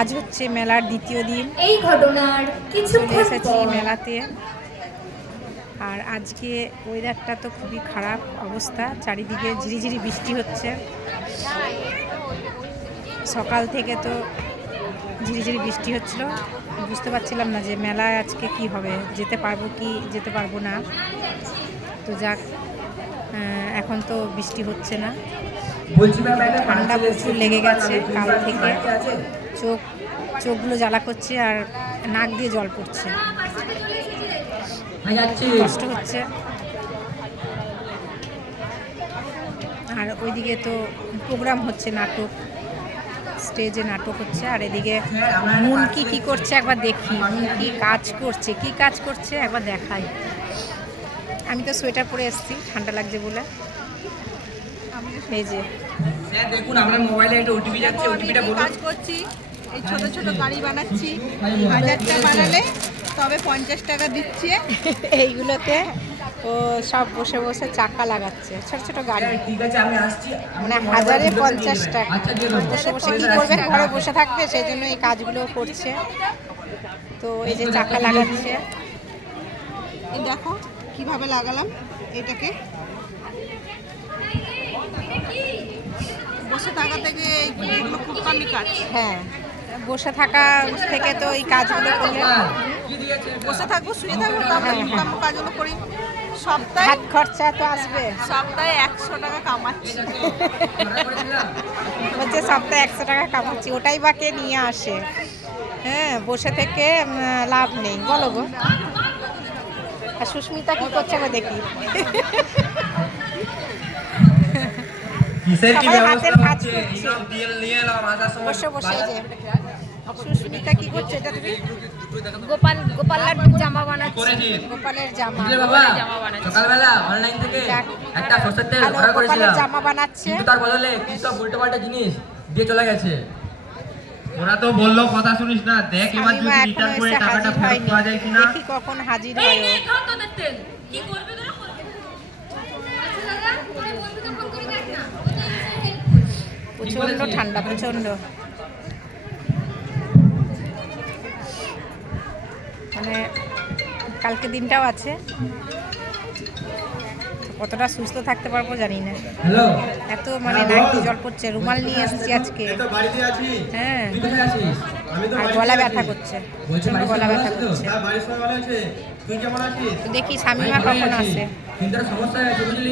আজ হচ্ছে মেলার দ্বিতীয় দিন। এই ঘটনার চলে এসেছি মেলাতে। আর আজকে ওয়েদারটা তো খুবই খারাপ অবস্থা, চারিদিকে ঝিরিঝিরি বৃষ্টি হচ্ছে। সকাল থেকে তো ঝিরিঝিরি বৃষ্টি হচ্ছিল, বুঝতে পারছিলাম না যে মেলায় আজকে কি হবে, যেতে পারবো কি যেতে পারবো না। তো যাক, এখন তো বৃষ্টি হচ্ছে না। ঠান্ডা প্রচুর লেগে গেছে কাল থেকে, চোখগুলো জ্বালা করছে আর নাক দিয়ে জল পড়ছে, কষ্ট হচ্ছে। আর ওইদিকে তো প্রোগ্রাম হচ্ছে, নাটক, স্টেজে নাটক হচ্ছে। আর এদিকে মুনকি কি করছে একবার দেখি, মুনকি কি কাজ করছে একবার দেখাই। আমি তো সোয়েটার পরে এসেছি, ঠান্ডা লাগছে বলে। এই যে দেখুন, আমরা মোবাইলে একটা ওটিপি যাচ্ছে, ওটিপিটা বলুন। কাজ করছি, এই ছোট ছোট গাড়ি বানাচ্ছি। 1000টা বানালে তবে 50 টাকা দিচ্ছে। এইগুলোতে ও সব বসে বসে চাকা লাগাচ্ছে, ছোট ছোট গাড়ি। ঠিক আছে, আমি আসছি। মানে 1050 টাকা বসে বসে কি করবে, ঘরে বসে থাকবে, সেই জন্য এই কাজগুলো করছে। তো এই যে চাকা লাগাচ্ছে, এই দেখো কিভাবে লাগালাম এটাকে। বসে থাকা থেকে এগুলো খুব কামি কাজ। হ্যাঁ, বসে থাকা থেকে তো এই কাজগুলো করলে বসে থাকবো, শুয়ে থাকবো, তারপরে ইনকাম কাজগুলো করি। সপ্তাহে হাত খরচা তো আসবে। 100 টাকা কামাচ্ছি। বলছে সপ্তাহে 100 টাকা কামাচ্ছি, ওটাই বা কে নিয়ে আসে? হ্যাঁ, বসে থেকে লাভ নেই, বলো গো। আর সুস্মিতা কি করছে গো দেখি। সবাই হাতের কাজ করছে বসে বসে। যে সুস্মিতা কি করছে এটা? তুমি গোপাল লাড্ডুর জামা বানাচ্ছে, গোপালের জামা। সকালবেলা অনলাইন থেকে একটা সরষের তেল অর্ডার করেছিলাম, জামা বানাচ্ছে, কিন্তু তার বদলে কি সব উল্টোপাল্টা জিনিস দিয়ে চলে গেছে। ওরা তো বললো কথা শুনিস না, দেখ এবার যদি রিটার্ন করে টাকাটা ফেরত পাওয়া যায় কিনা। দেখি কখন হাজির হয় ও। প্রচন্ড ঠান্ডা, প্রচন্ড। মানে কালকে দিনটাও আছে, কতটা সুস্থ থাকতে পারবো জানি না। এত মানে নাইটি জল পড়ছে, রুমাল নিয়ে এসেছি আজকে। হ্যাঁ, আর গলা ব্যথা করছে, প্রচন্ড গলা ব্যথা করছে। দেখি শামিমা কখন আসে।